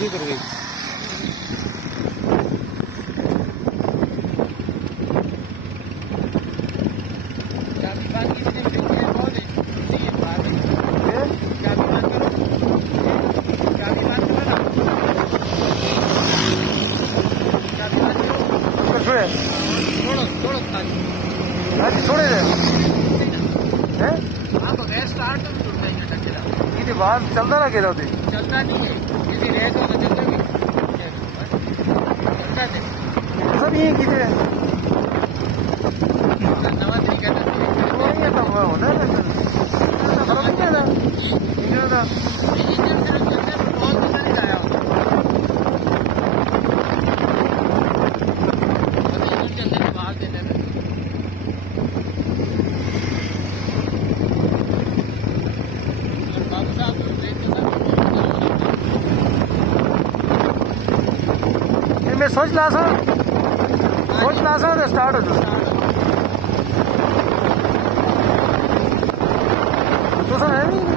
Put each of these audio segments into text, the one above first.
सीधी उतर गई। छोड़े बाहर चलता ना गिरा चलता नहीं है किसी रेस होगा चलता भी चलता सब यही की थे नवा तरीका होना इंजन से चलते बहुत मजा नहीं आया इंजन चलने के बाहर देने में बाबू साहब मैं सोच ला सर तो स्टार्ट हो तो सर है नहीं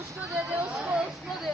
उसको दे दे उसको दे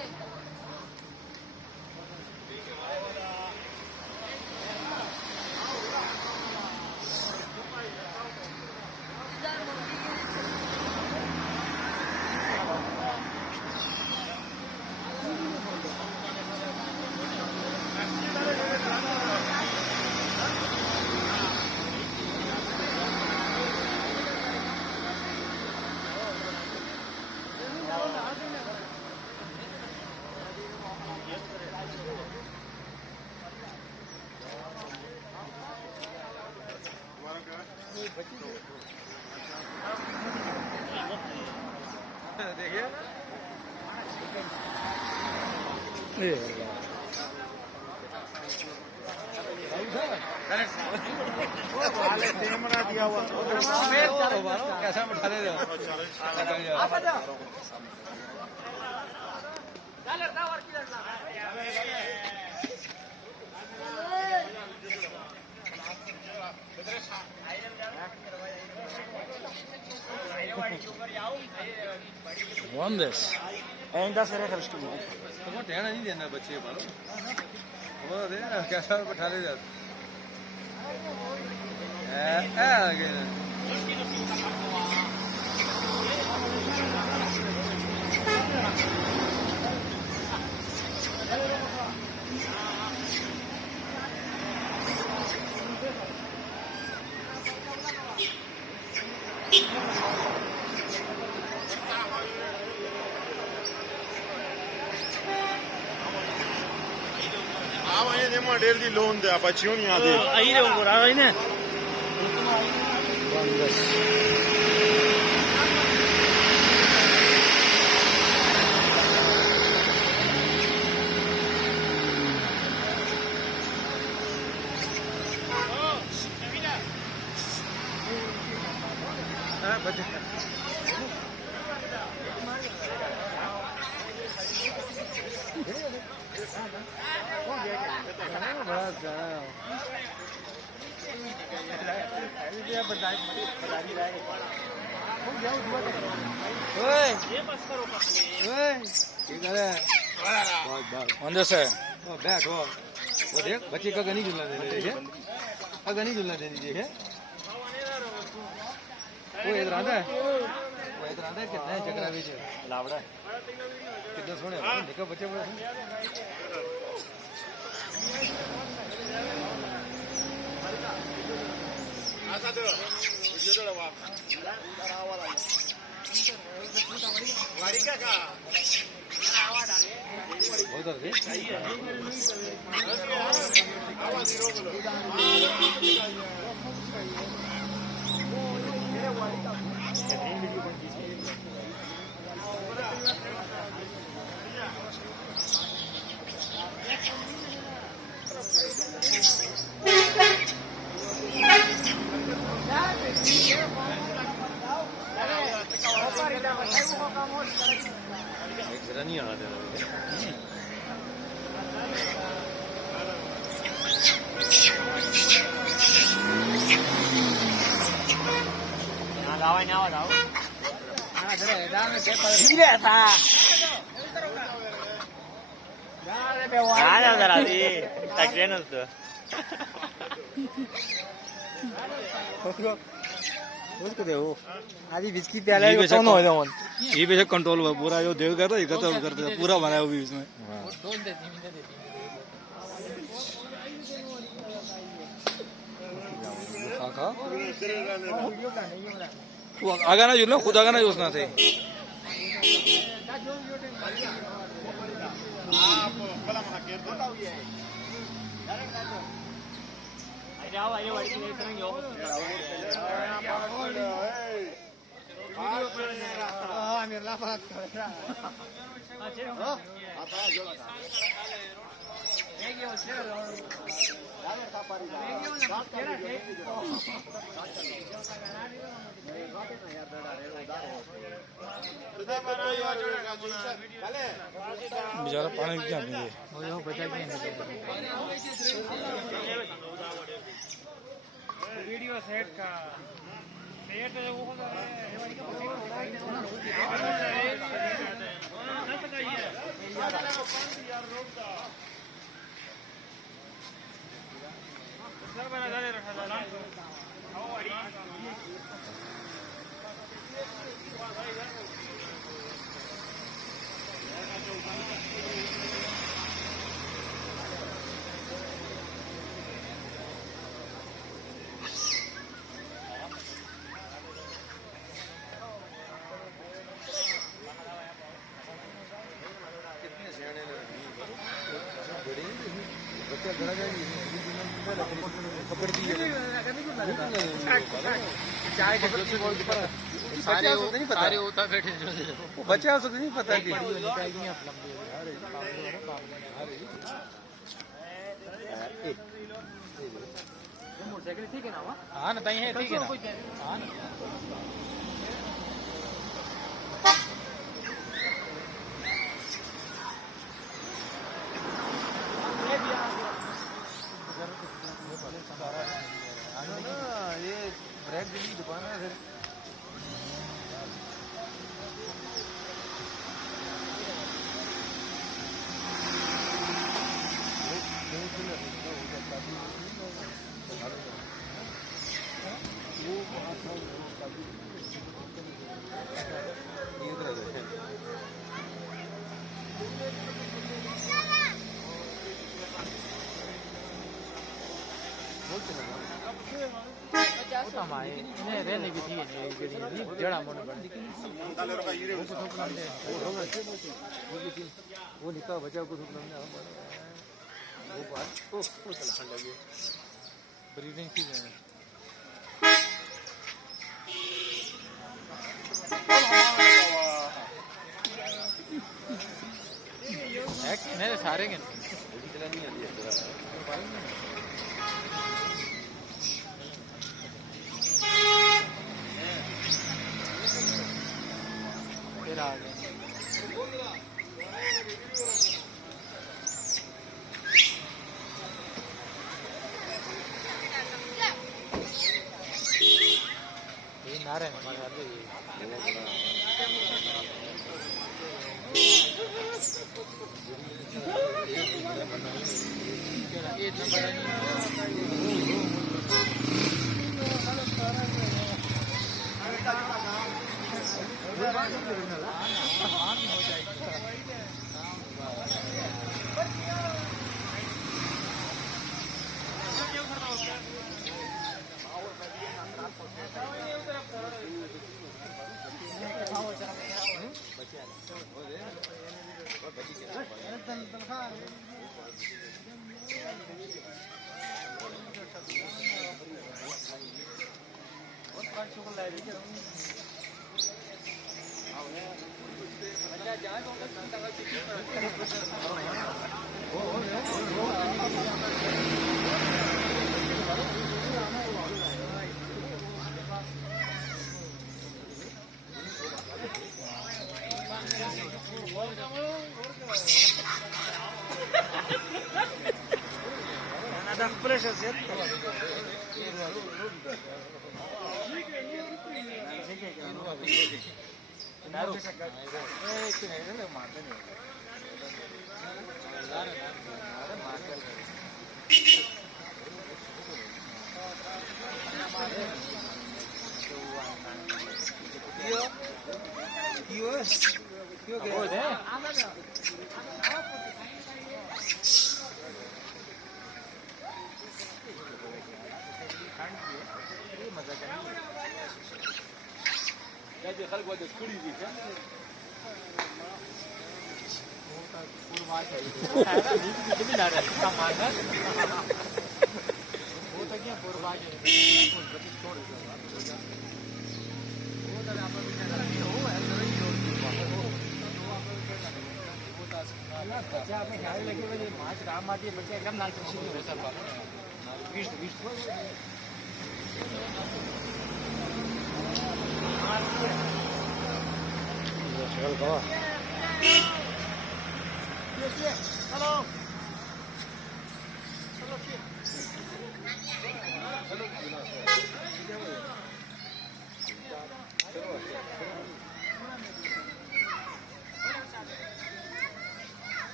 दिया हुआ कैसा बैठा दे Won this. ainda será que तो वो ध्यान नहीं देना बच्चे पर वो दे कैसा बैठा ले जाते आगे डेढ़ दी लोन दे बच्चियों नहीं आते aí deu um buraco aí né अंदर से बैठो वो देख बच्चे का गनी झूलना दे रही है गनी झूलना दे दीजिए है वो इधर आंदा है कितना है चक्रा बीच लावड़ा कितना सोने देखो बच्चे बड़े आसा दो वीडियो तो लगा वाड़ी का उधर से आवाज रोक लो जरा नहीं आना दे आधी बिस्किट प्याला ये बेशक कंट्रोल हुआ पूरा जो देव करता है कंट्रोल करते पूरा बनाया हुआ इसमें तू आगा ना जुलना खुद आगा ना जोसना थे बेचारा पानी क्या पिए वीडियो सेट का सेट वो सारे होता बैठे बच्चा से नहीं पता कि मोटरसाइकिल ठीक है ना हाँ ना तई है ठीक है ना हाँ ना ये ब्रेक की दुकान है फिर 50 हमारे इन्हें रहने भी थी जड़ा मन वो निकाह बचा को ठोक लमने वो बात ओ चला लगे ब्रीदिंग की है मेरे सारे के इतना नहीं आती है फिर आ गए ये नारे हमारे हाथ में ये नंबर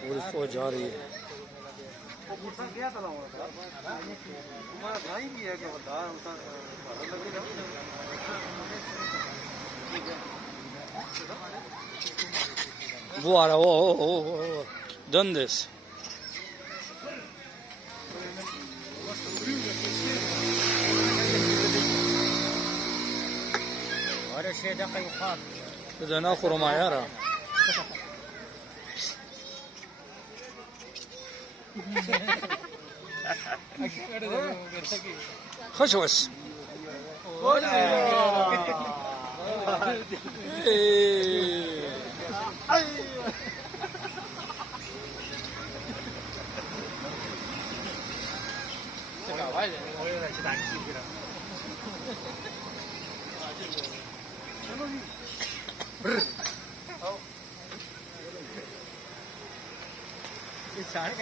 पूरी फौज जा रही है। वो आ रहा वो done this. إذا نأخذ ما يرى خشوش Sorry,